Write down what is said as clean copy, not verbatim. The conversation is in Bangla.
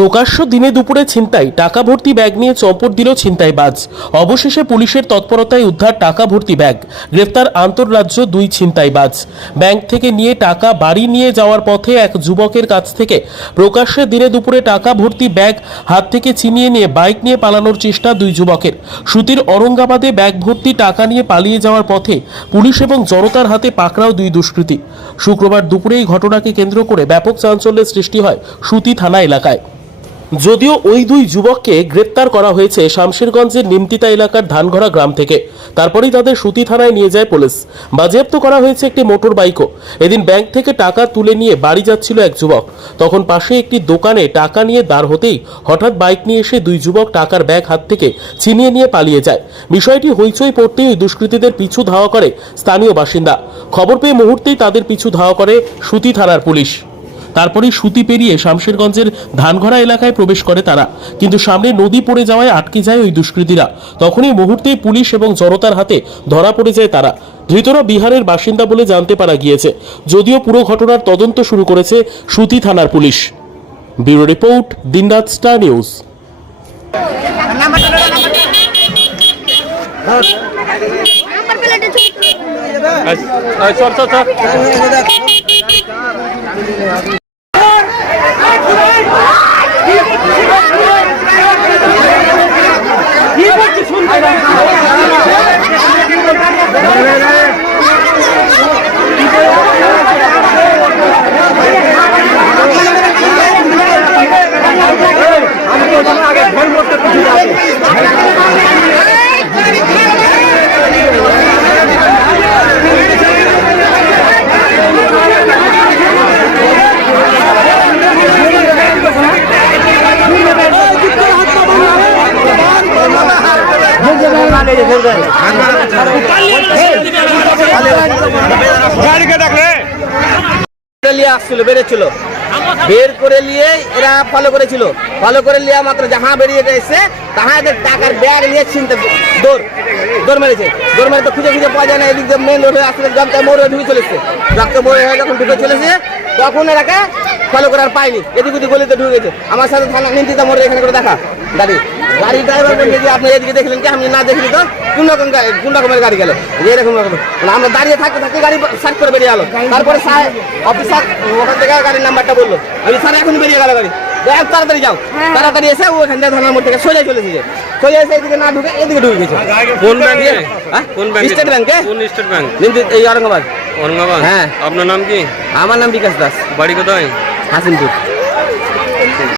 প্রকাশ্য দিনে দুপুরে ছিনতাই, টাকা ভর্তি ব্যাগ নিয়ে চম্পট দিল ছিনতাইবাজ। অবশেষে পুলিশের তৎপরতায় উদ্ধার টাকা ভর্তি ব্যাগ। গ্রেফতার আন্তঃরাজ্য দুই ছিনতাইবাজ। ব্যাংক থেকে নিয়ে টাকা বাড়ি নিয়ে যাওয়ার পথে এক যুবকের কাছ থেকে প্রকাশ্যে দিনে দুপুরে টাকা ভর্তি ব্যাগ হাত থেকে ছিনিয়ে নিয়ে বাইক নিয়ে পালানোর চেষ্টা দুই যুবকের। সুতির অরঙ্গাবাদে ব্যাগ ভর্তি টাকা নিয়ে পালিয়ে যাওয়ার পথে পুলিশ এবং জনতার হাতে পাকড়াও দুই দুষ্কৃতী। শুক্রবার দুপুরে এই ঘটনাকে কেন্দ্র করে ব্যাপক চাঞ্চল্যের সৃষ্টি হয় সুতি থানা এলাকায়। যদিও ওই দুই যুবককে গ্রেপ্তার করা হয়েছে শামশেরগঞ্জের নিমতিতা এলাকার ধানঘরা গ্রাম থেকে। তারপরেই তাদের সুতি থানায় নিয়ে যায় পুলিশ। বাজেয়াপ্ত করা হয়েছে একটি মোটর বাইকও। এদিন ব্যাংক থেকে টাকা তুলে নিয়ে বাড়ি যাচ্ছিল এক যুবক। তখন পাশে একটি দোকানে টাকা নিয়ে দাঁড় হতেই হঠাৎ বাইক নিয়ে এসে দুই যুবক টাকার ব্যাগ হাত থেকে ছিনিয়ে নিয়ে পালিয়ে যায়। বিষয়টি হইচই পড়তেই ওই দুষ্কৃতীদের পিছু ধাওয়া করে স্থানীয় বাসিন্দা। খবর পেয়ে মুহূর্তেই তাদের পিছু ধাওয়া করে সুতি থানার পুলিশ। তারপরেই সুতি পেরিয়ে শামশেরগঞ্জের ধানঘরা এলাকায় প্রবেশ করে তারা, কিন্তু সামনে নদী পড়ে যাওয়ায় আটকে যায় ওই দুষ্কৃতীরা। তখনই মুহূর্তেই পুলিশ এবং জনতার হাতে ধরা পড়ে যায় তারা। ধৃতরা বিহারের বাসিন্দা বলে জানতে পারা গিয়েছে। যদিও পুরো ঘটনার তদন্ত শুরু করেছে সুতি থানার পুলিশ। ব্যুরো রিপোর্ট, দিনরাত স্টার নিউজ। বেড়েছিল বের করে নিয়ে এরা ফলো করেছিল। ফলো করে নিয়ে মাত্র যাহা বেরিয়ে এসে তাহা এদের টাকার ব্যাগ নিয়ে ছিনতে দৌড় মেরেছে। দৌড় মেরে তো খুঁজে পাওয়া যায় না। এদিক দিয়ে মেন রোডে আসলে জমকা মোড়ে ঢুকে চলেছে। জমকা মোড়ে যখন ঢুকে চলেছে তখন এরাকে ফলো করার পাইনি। এদিক ওদিক গলিতে ঢুকে গেছে। আমার সাথে থানা নিমতিতা মোড়ে এখানে করে দেখা গাড়ি ড্রাইভার বলছে যে আপনি এদিকে দেখলেন কি? আমি না দেখিনি তো। কোন রকমের গাড়ি গেল এরকম রকম। আমরা দাঁড়িয়ে থাকতে থাকতে গাড়ি সার্চ করে বেরিয়ে গেল। তারপরে অফিসার ওখান থেকে গাড়ির নাম্বারটা বললো। আমি স্যার এখন বেরিয়ে গেল গাড়ি। তাড়াতাড়ি যাও। তাড়াতাড়ি এসে ওখান থেকে থানার মোড় থেকে সোজা চলেছে। সোজা এসে এদিকে না ঢুকে এদিকে ঢুকে গেছে। কোন ব্যাংকে? স্টেট ব্যাংকে। কোন স্টেট ব্যাংক? এই औरंगाबाद। औरंगाबाद। হ্যাঁ। আপনার নাম কি? আমার নাম বিকাশ দাস। বাড়ি কোথায়? হাসিমপুর।